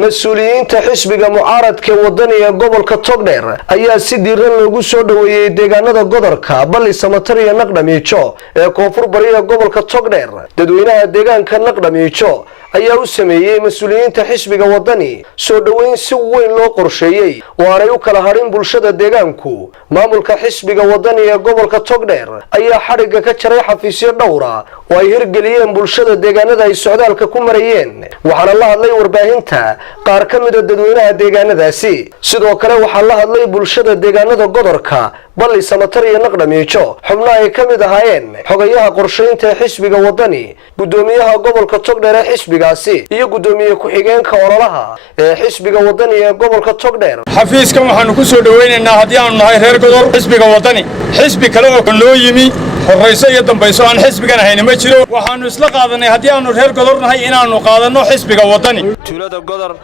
mas-uuliyiinta xisbiga mucaaradka wadaniga gobolka Togdheer ayaa si diiran loogu soo dhaweeyay deegaanada gobolka Balli Samatar iyo Naqdamiijo ee koonfur bariga gobolka Togdheer. Dadweynaha deegaanka Naqdamiijo ayaa u sameeyay mas-uuliyiinta xisbiga wadani soo dhaweyn si weyn loo qorsheeyay oo aanay u kala harin bulshada deegaanku. Maamulka xisbiga wadani ee gobolka Togdheer ayaa xariga ka jaray xafiisyo dhowra oo ay hirgeliyeen bulshada deegaanada ay socdaalka ku marayeen. Waxaana la hadlay warbaahinta qaar ka mid ah dadweynaha deegaanadaasi. Sidoo kale waxaa la hadlay bulshada deegaanada gobolka Balli Samatar iyo Naqdamiijo xubno ay ka mid ahaayeen xogayaha qorsheynta xisbiga wadani, gudoomiyaha gobolka Togdheer ee xisbigaasi iyo gudoomiye ku-xigeenka ololaha ee xisbiga wadani ee gobolka Togdheer. xafiiskan waxaanu ku soo dhaweynaynaa haddii aanu nahay reer Godol xisbiga wadani. xisbi kale oo noo yimi horeyso iyo dambayso aan xisbigan ahayn ma jiro. waxaanu isla qaadanay haddii aanu reer Godol nahay inaanu qaadano xisbiga wadani. tuulada Godol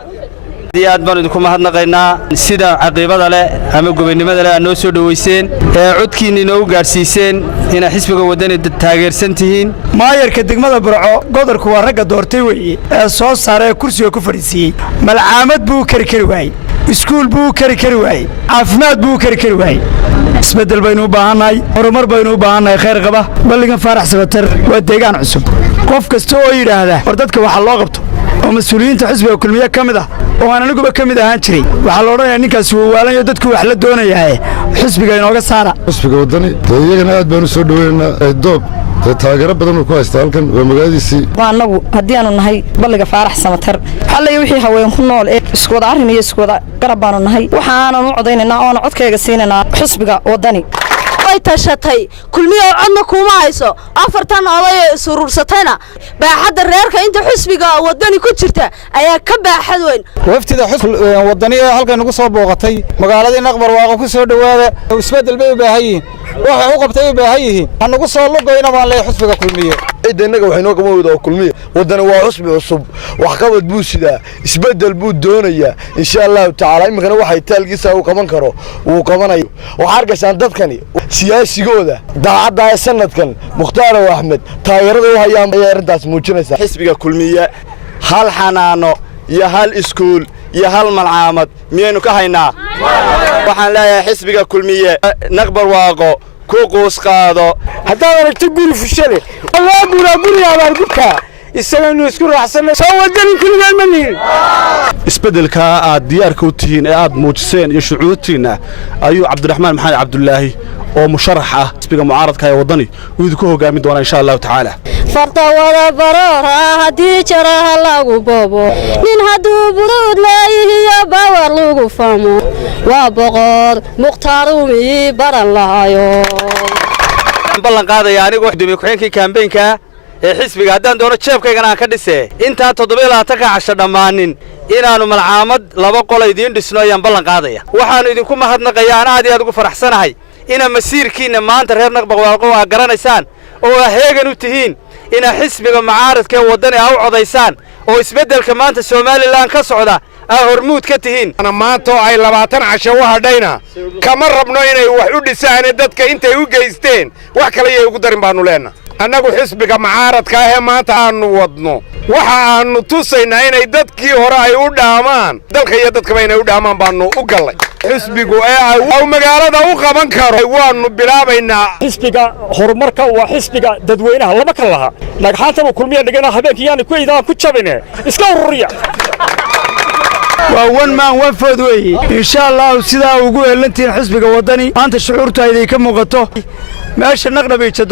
aad baan idinku mahadnaqaynaa sida caqiibada leh ama gobonimada leh noo soo dhaweyseen ee codkiina inoo gaarsiiseen in xisbiga wadani taageersan tihiin. maayarka degmada Burco Godolku waa ragga doortay weeye ee soo saaray kursiga ku fadhiisiyay. malcaamad buu kari waayay, iskuul buu kari waayay, caafimaad buu kari waayay. isbedel baynu u baahannahay, horumar baynu u baahannahay, khayr qaba. balligan Faarax Samatar waa deegaan cusub. qof kasta oo yiraahda war dadka waxa loo qabto oo mas'uuliyiinta xisbiga kulmiye ka mid ah oo aan anigu ka mid ahaan jiray waxa la oranayaa ninkaas uu waalayo dadku wax la doonayaa xisbiga inooga saara. xisbiga wadani iyagana aad baan u soo dhaweynaa doob taageero badan oo ku haysta halkan waa magaaladiisii. waa anagu haddii aanu nahay balliga Faarax Samatar xalay wixii haween ku nool ee isku wada arrin iyo isku wada garab baanu nahay waxaanu u codaynaa oo codkayga siinana xisbiga wadani. way tashatay kulmiye codna kuma hayso afartan oday suruursatayna baaxadda reerka inta xisbiga wadani ku jirta ayaa ka baaxad weyn. waftida xisbiga wadani ee halkan ugu soo booqatay magaalada Naqbar Waaqo ku soo dhawaada isbedel bay u baahan yihiin waxa uu qabtay u baahan yihiin anagu soo luqayna baan leeyahay xisbiga kulmiye ciidanaga waxay noo kamid oo kulmiye wadani waa xisbi cusub wax qabad buu sida isbedel buu doonaya insha Allah taala imkana waxay taalgiisa uu qaban karo uu qabanayo waxa argaysan dadkani siyaasigooda daacadda sanadkan Mukhtaar Ahmed taageerada u hayaan arintaas muujinaysa. xisbiga kulmiye hal xanaano iyo hal iskuul iyo hal malcaamad miyaynu ka haynaa. waxaan leeyahay xisbiga kulmiye Naqbar Waaqo ku qoos qaado haddii aragti guri fushale Allah guri abaar gurka isagana isku raacsanay soo wadani kulmiye ma nihin. isbedelka aad diyaarka u tihiin ee aad muujiseen iyo shucuurtiina ayuu Cabdiraxmaan Maxamed Cabdullaahi oo musharax ah xisbiga mucaaradka ee wadani uu ku hogaamin doona insha Allah taala. farta wada barara hadii jaraha lagu boobo nin haduu buruud leeyahay bawar lagu famo waa boqor Mukhtaar umi baran lahayo. ballan qaadaya anigu gudoomiye ku-xigeenka kaambeynka ee xisbiga haddaan doono jeebkaygana aan ka dhisay inta 7 casho dhamaanin inaanu malcaamad laba qol idin dhisno ayaan ballan qaadaya. waxaan idinku mahadnaqayaa aad iyo aad ugu faraxsanahay ina masiirkiina maanta reer Naqbar Waaqo waa garanaysaan oo heegan u tihiin ina xisbiga mucaaradka ee wadani ay u codaysaan oo isbedelka maanta Soomaaliland ka socda ay hormuud ka tihiin. ana maanta ay 20 casho u hadhayna kama rabno inay wax u dhisaan dadka intay u geysteen wax kale ay ugu darin baanu leenahay. annagu xisbiga mucaaradka ah ee maanta aanu wadno waxa aanu tusaynaa inay dadkii hore ay u dhaamaan dalka iyo dadka inay u dhaamaan baanu u galay. xisbigu ee ay magaalada u qaban karo waanu bilaabaynaa. xisbiga horumarka waa xisbiga dadweynaha lama kala laha dhagxaanta kulmiye dhigana habeenkii aan ku idaan ku jabine iska ururiya waa one man one vote weeye. insha Allah sidaa ugu helantiin xisbiga wadani maanta shucuurtayda ka muuqato meesha Naqdamiijo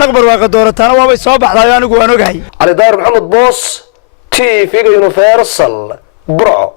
Naqbar Waaqo doorataana waa bay soo baxday anigu waan ogahay. Ali Daar Maxamed Boos TV Universal Burco.